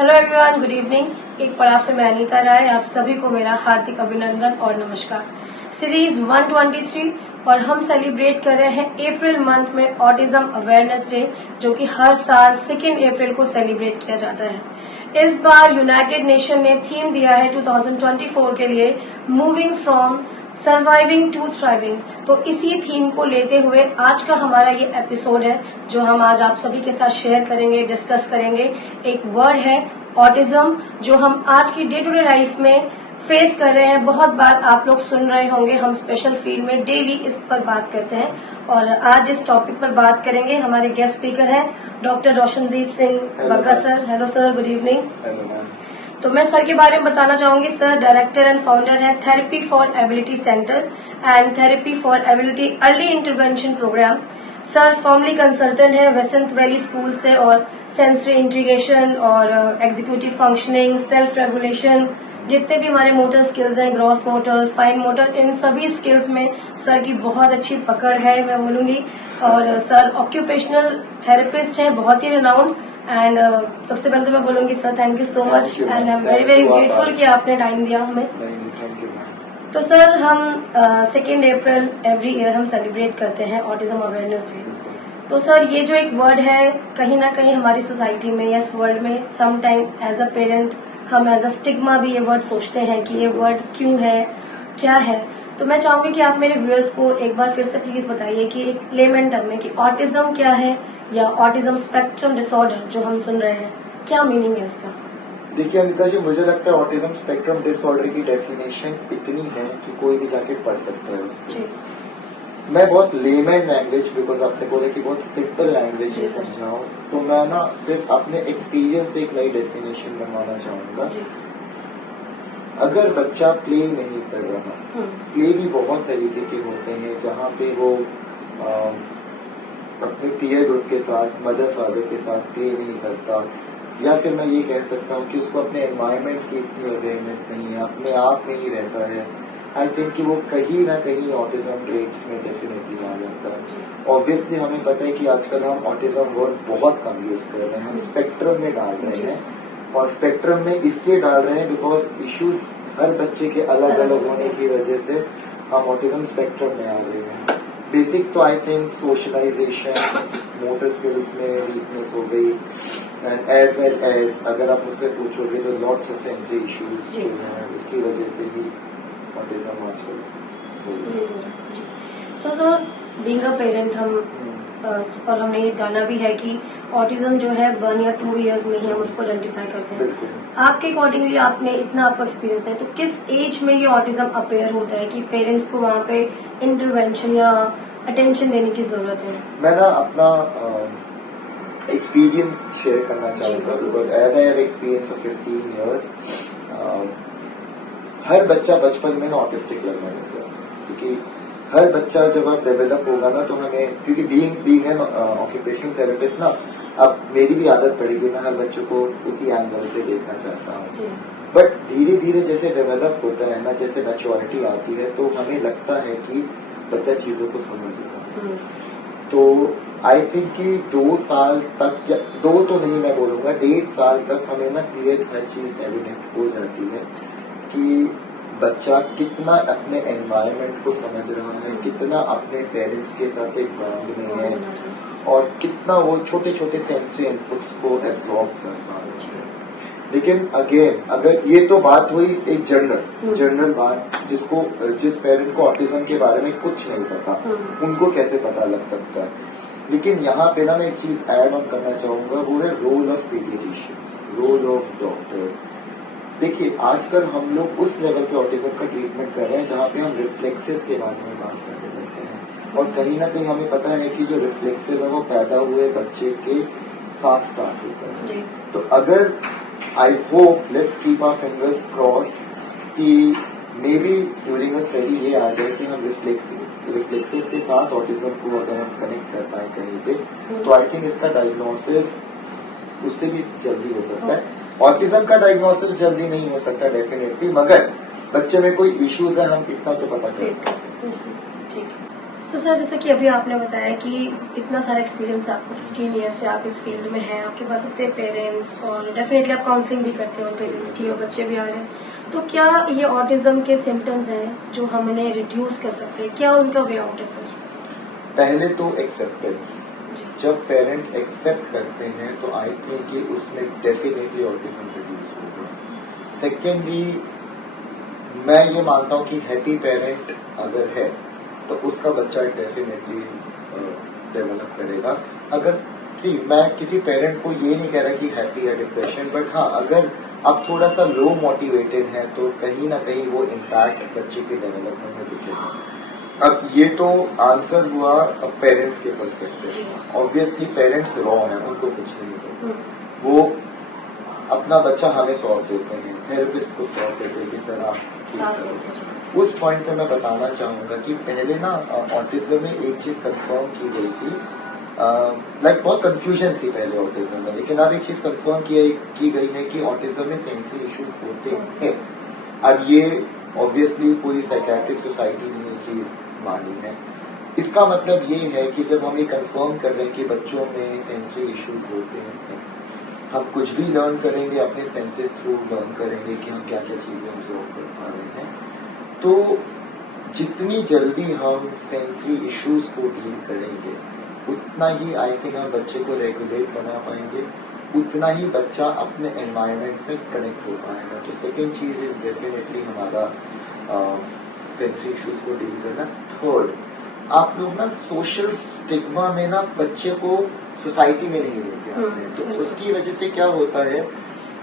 Hello everyone, good evening. एक बार आपसे मैं अनीता राय, आप सभी को मेरा हार्दिक अभिनंदन और नमस्कार। सीरीज 123 और हम सेलिब्रेट कर रहे हैं अप्रैल मंथ में ऑटिज्म अवेयरनेस डे, जो कि हर साल 2 अप्रैल को सेलिब्रेट किया जाता है। इस बार यूनाइटेड नेशन ने थीम दिया है 2024 के लिए, moving from surviving to thriving. तो इसी थीम को लेते हुए आज का हमारा ये एपिसोड है, जो हम आज आप सभी के साथ शेयर करेंगे, डिस्कस करेंगे। एक वर्ड है ऑटिज्म, जो हम आज की डे टू डे लाइफ में फेस कर रहे हैं। बहुत बार आप लोग सुन रहे होंगे, हम स्पेशल फील्ड में डेली इस पर बात करते हैं और आज इस टॉपिक पर बात करेंगे। हमारे गेस्ट स्पीकर हैं doctor Roshandeep Singh Bagga sir. Hello sir, good evening. तो मैं सर के बारे में बताना चाहूंगी। सर डायरेक्टर एंड फाउंडर है therapy for ability centre and therapy for ability early intervention programme. Sir formally consultant है वेसेंट वैली स्कूल से, और सेंसरी इंटीग्रेशन और एग्जीक्यूटिव फंक्शनिंग, सेल्फ रेगुलेशन, जितने भी हमारे मोटर स्किल्स हैं, ग्रॉस मोटर्स, फाइन मोटर, इन सभी स्किल्स में सर की बहुत अच्छी पकड़ है, मैं बोलूंगी। और सर ऑक्यूपेशनल थेरेपिस्ट हैं, बहुत ही रिनाउंड। एंड सबसे पहले तो मैं बोलूंगी sir thank you so much and I am very very grateful कि आपने टाइम दिया हमें। तो सर हम 2 अप्रैल एवरी ईयर हम सेलिब्रेट करते हैं ऑटिज्म अवेयरनेस डे। तो सर ये जो एक वर्ड है, कहीं ना कहीं हमारी सोसाइटी में या इस वर्ल्ड में some time as a parent हम एज अ स्टिग्मा भी ये वर्ड सोचते हैं कि ये वर्ड क्यों है, क्या है। तो मैं चाहूंगी कि आप मेरे व्यूअर्स को एक बार फिर से प्लीज बताइए कि एक लेमन टर्म में कि ऑटिज्म क्या है, या ऑटिज्म स्पेक्ट्रम डिसऑर्डर जो हम सुन रहे हैं, क्या मीनिंग है इसका। देखिए अनिता जी, मुझे लगता है ऑटिज्म स्पेक्ट्रम डिसऑर्डर की डेफिनेशन इतनी है कि कोई भी जाके पढ़ सकता है उसको। मैं बहुत लेमन लैंग्वेज, बिकॉज आपने बोला कि बहुत सिंपल लैंग्वेज में समझाऊं, तो मैं ना सिर्फ अपने एक्सपीरियंस से एक नई डेफिनेशन बनवाना चाहूंगा। अगर बच्चा प्ले नहीं कर रहा, प्ले भी बहुत तरीके के होते हैं जहाँ पे वो अपने पीयर ग्रुप के साथ, मदर फादर के साथ प्ले नहीं करता, या फिर मैं ये कह सकता हूँ कि उसको अपने एनवायरनमेंट की इतनी अवेयरनेस नहीं है, अपने आप में ही रहता है, आई थिंक कि वो कहीं ना कहीं ऑटिज्म ट्रेट्स में डेफिनेटली आ जाता है। ऑब्वियसली हमें पता है कि आजकल हम ऑटिज्म वर्ड बहुत कम यूज कर रहे हैं, हम स्पेक्ट्रम में डाल रहे हैं, और स्पेक्ट्रम में इसलिए डाल रहे हैं बिकॉज इश्यूज हर बच्चे के अलग अलग होने की वजह से हम ऑटिज्म स्पेक्ट्रम में आ गए हैं। बेसिक तो I think socialisation, motor skills में वीकनेस हो गई, एंड एज वेल एज अगर आप मुझसे पूछोगे तो लॉट्स ऑफ सेंसरी इश्यूज जो हैं उसकी वजह से भी ऑटिज्म आजकल हो गई। सो बीइंग अ पेरेंट हम और हमने ये जाना भी है कि ऑटिज्म जो है 1 या 2 इयर्स में ही हम उसको आइडेंटिफाई करते हैं। आपके अकॉर्डिंगली आपने इतना आपका एक्सपीरियंस है, तो किस एज में ये ऑटिज्म अपेयर होता है कि पेरेंट्स को वहाँ पे इंटरवेंशन या अटेंशन देने की जरूरत है। मैं ना अपना एक्सपीरियंस शेयर करना चाहूँगा, because as I have experience of 15 years. हर बच्चा बचपन में ना ऑटिस्टिक लगने लगता है, क्योंकि हर बच्चा जब आप डेवलप होगा ना, तो हमें, क्योंकि बीइंग एन ऑक्यूपेशनल थेरेपिस्ट ना, अब मेरी भी आदत पड़ेगी, मैं हर बच्चों को उसी एंगल से देखना चाहता हूँ। बट धीरे धीरे जैसे डेवलप होता है ना, जैसे मैच्योरिटी आती है, तो हमें लगता है कि बच्चा चीजों को समझ रहा है। तो आई थिंक कि 2 साल तक, या 2 तो नहीं मैं बोलूंगा, 1.5 साल तक हमें ना क्लियर हर चीज एविडेंट हो जाती है कि बच्चा कितना अपने एनवायरनमेंट को समझ रहा है, कितना अपने पेरेंट्स के साथ एक बॉन्ड में है, और कितना वो छोटे छोटे सेंसरी इनपुट्स को एब्जॉर्ब कर पा रहे हैं। लेकिन अगेन, अगर ये तो बात हुई एक जनरल बात, जिस पेरेंट को ऑटिज्म के बारे में कुछ नहीं पता, उनको कैसे पता लग सकता है। लेकिन यहाँ पे ना मैं एक चीज ऐड ऑन करना चाहूंगा, वो है role of paediatricians, role of doctors. देखिए आजकल हम लोग उस लेवल पे ऑटिज्म का ट्रीटमेंट कर रहे हैं जहाँ पे हम रिफ्लेक्सेस के बारे में बात करने लगते हैं, और कहीं ना कहीं हमें पता है कि जो रिफ्लेक्सेस है वो पैदा हुए बच्चे के साथ स्टार्ट होता है। तो अगर I hope, let's keep our fingers cross, कि may be during a study ये आ जाए कि हम रिफ्लेक्सेस के साथ ऑटिज्म को अगर हम कनेक्ट कर पाए कहीं पे, तो आई थिंक इसका डायग्नोसिस उससे भी जल्दी हो सकता है। ऑटिज्म का डायग्नोसिस जल्दी नहीं हो सकता डेफिनेटली, मगर बच्चे में कोई इश्यूज है हम इतना तो पता कर सकते हैं। तो सर जैसे कि अभी आपने बताया कि इतना सारा एक्सपीरियंस आपको 15 ईयर्स से आप इस फील्ड में हैं, आपके पास इतने पेरेंट्स और डेफिनेटली आप काउंसलिंग भी करते हो पेरेंट्स की और बच्चे भी आ रहे हैं, तो क्या ये ऑटिज्म के सिम्टम्स हैं जो हम इन्हें रिड्यूस कर सकते हैं, क्या उनका वे आउट है सर? पहले तो एक्सेप्टेंस, जब पेरेंट एक्सेप्ट करते हैं तो आई थिंक कि उसमें डेफिनेटली ऑटिज्म रिड्यूस होगा। सेकेंडली, मैं ये मानता हूँ कि हैप्पी पेरेंट अगर है तो उसका बच्चा डेफिनेटली डेवलप करेगा। अगर मैं किसी पेरेंट को ये नहीं कह रहा कि हैप्पी है डिप्रेशन, बट हाँ, अगर आप थोड़ा सा लो मोटिवेटेड हैं तो कहीं ना कहीं वो इम्पैक्ट बच्चे के डेवलपमेंट में दिखेगा। अब ये तो आंसर हुआ पेरेंट्स के पर्सपेक्टिव। ऑब्वियसली पेरेंट्स रॉ हैं, उनको कुछ नहीं होता, वो अपना बच्चा हमें सौंप देते हैं, थेरेपिस्ट को सौंप देते हैं कि सर आप ठीक करो। उस पॉइंट पे मैं बताना चाहूंगा कि पहले ना ऑटिज्म में एक चीज कंफर्म की गई थी, बहुत कंफ्यूजन थी पहले ऑटिज्म में, लेकिन अब एक चीज कंफर्म की गई है कि ऑटिज्म में सेंसरी इश्यूज होते हैं। अब ये ऑब्वियसली पूरी साइकियाट्रिक सोसाइटी ने ये चीज मानी है। इसका मतलब ये है कि जब हम ये कंफर्म कर रहे हैं कि बच्चों में सेंसरी इश्यूज होते हैं, हम कुछ भी लर्न करेंगे अपने सेंसेस थ्रू लर्न करेंगे कि हम क्या क्या चीजें ऑब्जर्व कर पा रहे हैं, तो जितनी जल्दी हम सेंसरी इश्यूज को डील करेंगे उतना ही आई थिंक हम बच्चे को रेगुलेट बना पाएंगे, उतना ही बच्चा अपने एनवायरनमेंट में कनेक्ट हो पाएगा। तो सेकेंड चीज इज डेफिनेटली हमारा सेंसरी इश्यूज को डील करना। थर्ड, आप लोग ना सोशल स्टिग्मा में ना बच्चे को सोसाइटी में नहीं लेके आते हैं, तो उसकी वजह से क्या होता है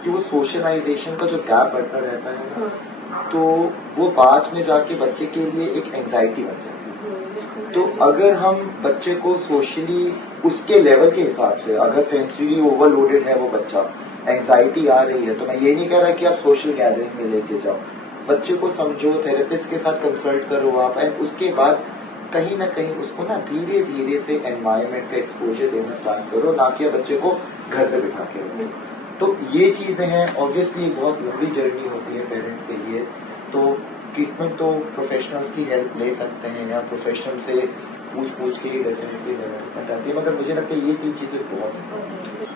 कि वो सोशलाइजेशन का जो गैप बढ़ता रहता है ना, तो वो बाद में जाके बच्चे के लिए एक एंजाइटी बन जाती है। तो अगर हम बच्चे को सोशली उसके लेवल के हिसाब से, अगर सेंसरी ओवरलोडेड है वो बच्चा, एंजाइटी आ रही है, तो मैं ये नहीं कह रहा कि आप सोशल गैदरिंग में लेके जाओ, बच्चे को समझो, थेरेपिस्ट के साथ कंसल्ट करो आप, एंड उसके बाद कहीं ना कहीं उसको ना धीरे धीरे से एनवायरनमेंट का एक्सपोजर देना स्टार्ट करो, ना कि बच्चे को घर पे बिठा के रखो। तो ये चीजें हैं। ऑब्वियसली बहुत लंबी जर्नी होती है पेरेंट्स के लिए, तो ट्रीटमेंट तो प्रोफेशनल्स की हेल्प ले सकते हैं या प्रोफेशनल से पूछ के ही डेफिनेटली डेवलपमेंट आती है, मगर मुझे लगता है ये तीन चीजें बहुत हैं।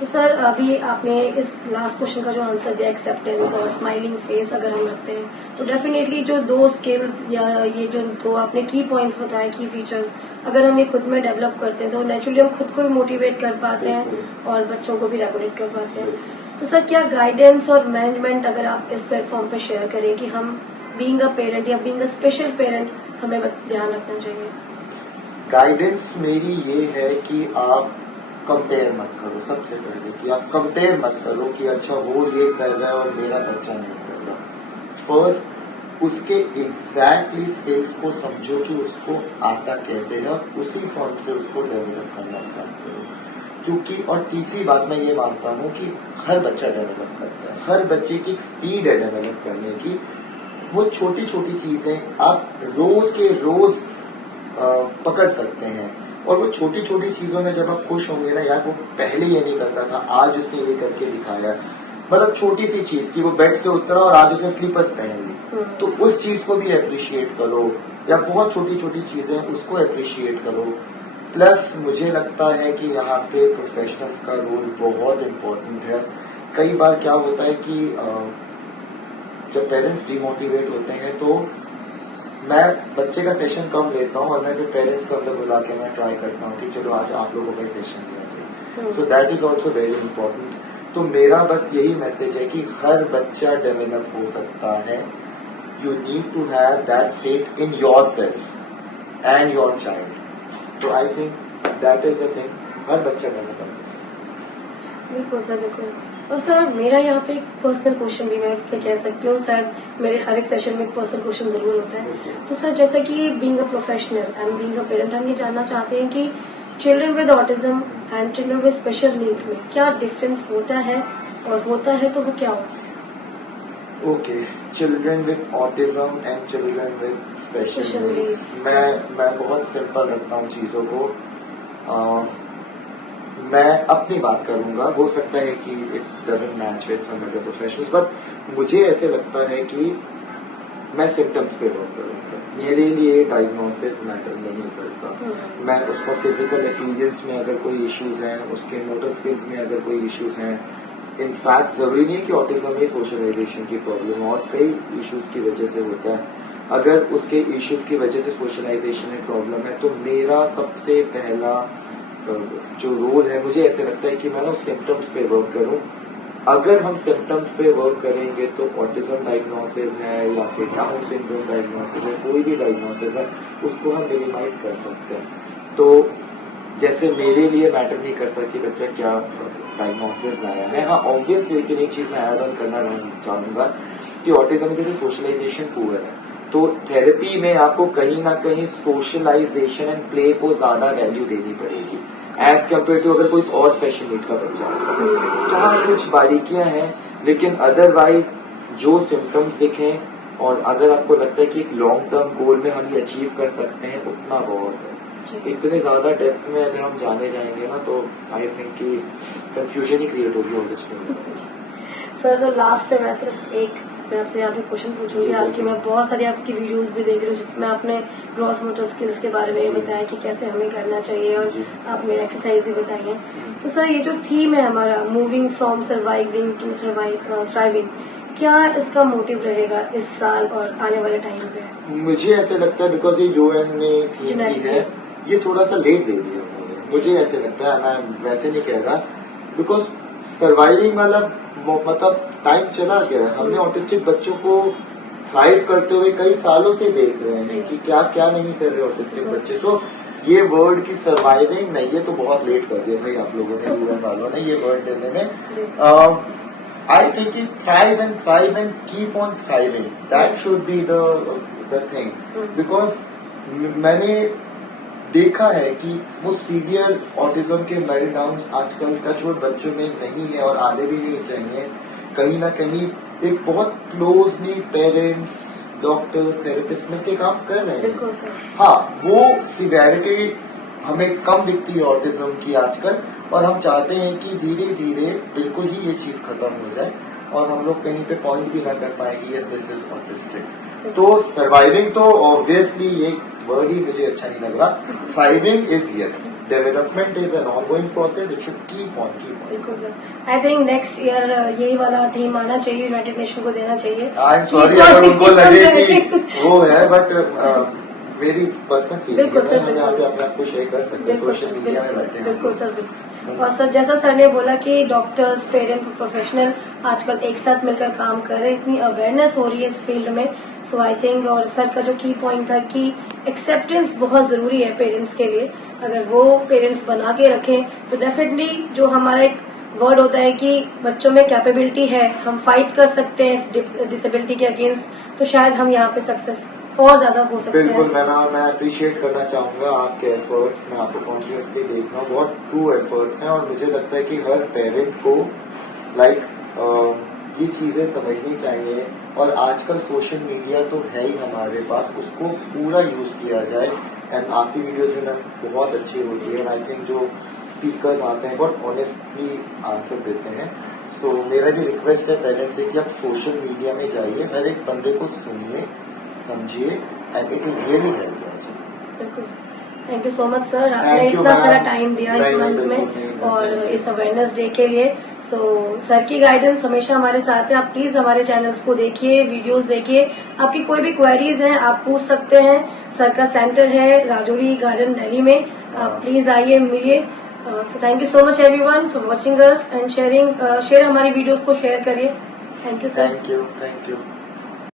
तो सर अभी आपने इस लास्ट क्वेश्चन का जो आंसर दिया, एक्सेप्टेंस और स्माइलिंग फेस अगर हम रखते हैं तो डेफिनेटली जो दो स्किल्स या ये जो दो आपने की पॉइंट्स बताए, की फीचर्स, अगर हम ये खुद में डेवलप करते हैं तो नेचुरली हम खुद को भी मोटिवेट कर पाते हैं और बच्चों को भी रेगुलेट कर पाते हैं। तो सर क्या गाइडेंस और मैनेजमेंट अगर आप इस प्लेटफॉर्म पे शेयर करें कि हम बीइंग अ पेरेंट या बीइंग अ स्पेशल पेरेंट हमें ध्यान रखना चाहिए? गाइडेंस मेरी ये है कि आप कंपेयर मत करो। सबसे पहले कि आप कंपेयर मत करो कि अच्छा वो ये कर रहा है और मेरा बच्चा नहीं कर रहा। फर्स्ट उसके एग्जैक्टली स्किल्स को समझो कि उसको आता कैसे है और उसी पॉइंट से उसको डेवलप करना स्टार्ट करो। क्योंकि और तीसरी बात मैं ये मानता हूँ कि हर बच्चा डेवलप करता है, हर बच्चे की एक स्पीड है डेवलप करने की। वो छोटी छोटी चीजें आप रोज के रोज पकड़ सकते हैं, और वो छोटी छोटी चीजों में जब आप खुश होंगे ना, यार वो पहले ये नहीं करता था, आज उसने ये करके दिखाया, मतलब छोटी सी चीज कि वो बेड से उतरा और आज उसने स्लीपर्स पहन ली, तो उस चीज को भी अप्रिशिएट करो, या बहुत छोटी छोटी चीजें उसको अप्रिशिएट करो। प्लस मुझे लगता है कि यहाँ पे प्रोफेशनल्स का रोल बहुत इम्पोर्टेंट है। कई बार क्या होता है कि जब पेरेंट्स डिमोटिवेट होते हैं तो मैं बच्चे का सेशन कम लेता हूँ और मैं फिर पेरेंट्स को अंदर बुला के मैं ट्राई करता हूँ कि चलो आज आप लोगों का सेशन लिया जाए। So that is also very important. तो मेरा बस यही मैसेज है कि हर बच्चा डेवलप हो सकता है। You need to have that faith in yourself and your child. तो I think that is the thing, हर बच्चा डेवलप हो सकता है। बिल्कुल सर, बिल्कुल। और सर मेरा यहाँ पे एक पर्सनल क्वेश्चन भी मैं इससे कह सकती हूँ, सर मेरे हर एक सेशन में एक पर्सनल क्वेश्चन जरूर होता है। तो सर जैसा कि being a professional and being a parent हम ये जानना चाहते हैं कि children with autism and children with special needs में क्या डिफरेंस होता है, और होता है तो वो क्या होता है? Okay, children with autism and children with special needs, मैं बहुत सिंपल रखता हूँ चीज़ों को। मैं अपनी बात करूंगा, हो सकता है कि it doesn't match with some other professionals, but मुझे ऐसे लगता है कि मैं सिम्टम्स पे वर्क करूँगा। मेरे लिए डायग्नोसिस मैटर नहीं करता। मैं उसका फिजिकल अपीयरेंस में अगर कोई इश्यूज हैं, उसके मोटर स्किल्स में अगर कोई इश्यूज हैं, इनफैक्ट जरूरी नहीं कि ऑटिज्म में सोशलाइजेशन की प्रॉब्लम और कई इश्यूज की वजह से होता है। अगर उसके इश्यूज की वजह से सोशलाइजेशन में प्रॉब्लम है, तो मेरा सबसे पहला जो रोल है, मुझे ऐसे लगता है कि मैं ना सिम्टम्स पे वर्क करूं। अगर हम सिम्टम्स पे वर्क करेंगे तो ऑटिज्म डायग्नोसिस है या फिर डाउन सिंड्रोम डायग्नोसिस है, कोई भी डायग्नोसिस है, उसको हम मिनिमाइज कर सकते हैं। तो जैसे मेरे लिए मैटर नहीं करता कि बच्चा क्या डायग्नोसिस लाया है। हाँ, ऑब्वियसली लेकिन एक चीज मैं ऐड ऑन करना चाहूंगा कि ऑटिज्म जैसे सोशलाइजेशन पुअर है, तो थेरेपी में आपको कहीं ना कहीं सोशलाइजेशन एंड प्ले को ज्यादा वैल्यू देनी पड़ेगी एज कम्पेयर टू अगर कोई और स्पेशल नीड का बच्चा है। तो हाँ, कुछ बारीकियां हैं, लेकिन अदरवाइज जो सिम्टम्स दिखें और अगर आपको लगता है कि एक लॉन्ग टर्म गोल में हम ये अचीव कर सकते हैं, उतना बहुत है। इतने ज्यादा डेप्थ में अगर हम जाने जाएंगे ना, तो आई थिंक कि कंफ्यूजन ही क्रिएट होगी ऑब्वियसली। सर, तो लास्ट में मैं सिर्फ एक मैं आपसे यहाँ पे क्वेश्चन पूछूंगी। आज की मैं बहुत सारी आपकी वीडियोस भी देख रही हूँ जिसमें आपने ग्रॉस मोटर स्किल्स के बारे में बताया कि कैसे हमें करना चाहिए, और आपने एक्सरसाइज भी बताई है। तो सर, ये जो थीम है हमारा, moving from surviving to thriving, क्या इसका मोटिव रहेगा इस साल और आने वाले टाइम पे? मुझे ऐसे लगता है बिकॉज ये यूएन ने थीम दी है, ये थोड़ा सा लेट दे दिया उन्होंने, मुझे ऐसे लगता है। मैं वैसे नहीं कह रहा, बिकॉज सर्वाइविंग वाला मतलब टाइम चला गया है। हमने ऑटिस्टिक बच्चों को थ्राइव करते हुए कई सालों से देख रहे हैं कि क्या क्या नहीं कर रहे ऑटिस्टिक बच्चे। तो ये वर्ड की सर्वाइविंग नहीं, ये तो बहुत लेट कर दिया भाई आप लोगों ने, यूएन वालों ने ये वर्ड देने में। I think thrive and keep on thriving, that should be the thing. Because मैंने देखा है कि वो सीवियर ऑटिज्म के मेल्टडाउन्स आजकल का जो बच्चों में नहीं है और आने भी नहीं चाहिए। कहीं ना कहीं एक बहुत क्लोजली पेरेंट्स, डॉक्टर्स, थेरेपिस्ट मिलकर काम कर रहे हैं। हाँ, वो सिवियरिटी हमें कम दिखती है ऑटिज्म की आजकल, और हम चाहते हैं कि धीरे धीरे बिल्कुल ही ये चीज खत्म हो जाए और हम लोग कहीं पे पॉइंट भी ना कर पाए कि यस दिस इज ऑटिस्टिक। तो सर्वाइविंग तो ऑब्वियसली ये वर्ड ही मुझे अच्छा नहीं लग रहा। Thriving is yes, development is an ongoing process, it should keep on. बिल्कुल sir, I think next year यही वाला थीम आना चाहिए, यूनाइटेड नेशन को देना चाहिए। आई एम सॉरी अगर उनको लगे कि वो है, बट मेरी पर्सनल फीलिंग है, हम यहाँ पे अपने आप को शेयर कर सकते हैं सोशल मीडिया में बैठे हैं। बिल्कुल सर, बिल्कुल। और सर, जैसा सर ने बोला कि डॉक्टर्स, पेरेंट, प्रोफेशनल आजकल एक साथ मिलकर काम कर रहे हैं, इतनी अवेयरनेस हो रही है इस फील्ड में। सो आई थिंक, और सर का जो की पॉइंट था कि एक्सेप्टेंस बहुत जरूरी है पेरेंट्स के लिए, अगर वो पेरेंट्स बना के रखें तो डेफिनेटली जो हमारा एक वर्ड होता है कि बच्चों में कैपेबिलिटी है, हम फाइट कर सकते हैं इस डिसेबिलिटी के अगेंस्ट, तो शायद हम यहाँ पे सक्सेस और ज्यादा हो सकते हैं। बिल्कुल, मैं अप्रिशिएट करना चाहूंगा आपके एफर्ट्स। मैं आपको कॉन्टिन्यूसली देख रहा हूँ, बहुत ट्रू एफर्ट्स हैं, और मुझे लगता है कि हर पेरेंट को ये चीजें समझनी चाहिए। और आजकल सोशल मीडिया तो है ही हमारे पास, उसको पूरा यूज किया जाए। एंड आपकी वीडियोज में बहुत अच्छी होती है, आई थिंक जो स्पीकर्स आते हैं बहुत ऑनेस्टली आंसर देते हैं। सो मेरा भी रिक्वेस्ट है पेरेंट्स से कि आप सोशल मीडिया में जाइए, हर एक बंदे को सुनिए, समझिए, and it will really help. बिल्कुल, thank you so much sir, आपने इतना सारा टाइम दिया इस मंथ में और इस अवेयरनेस डे के लिए। सो सर की गाइडेंस हमेशा हमारे साथ है। आप प्लीज हमारे चैनल्स को देखिए, वीडियोस देखिए, आपकी कोई भी क्वेरीज हैं आप पूछ सकते हैं। सर का सेंटर है राजौरी गार्डन दिल्ली में, आप प्लीज आइए, मिलिए। So thank you so much everyone for watching us and share हमारी वीडियोस को शेयर करिए। Thank you sir. Thank you.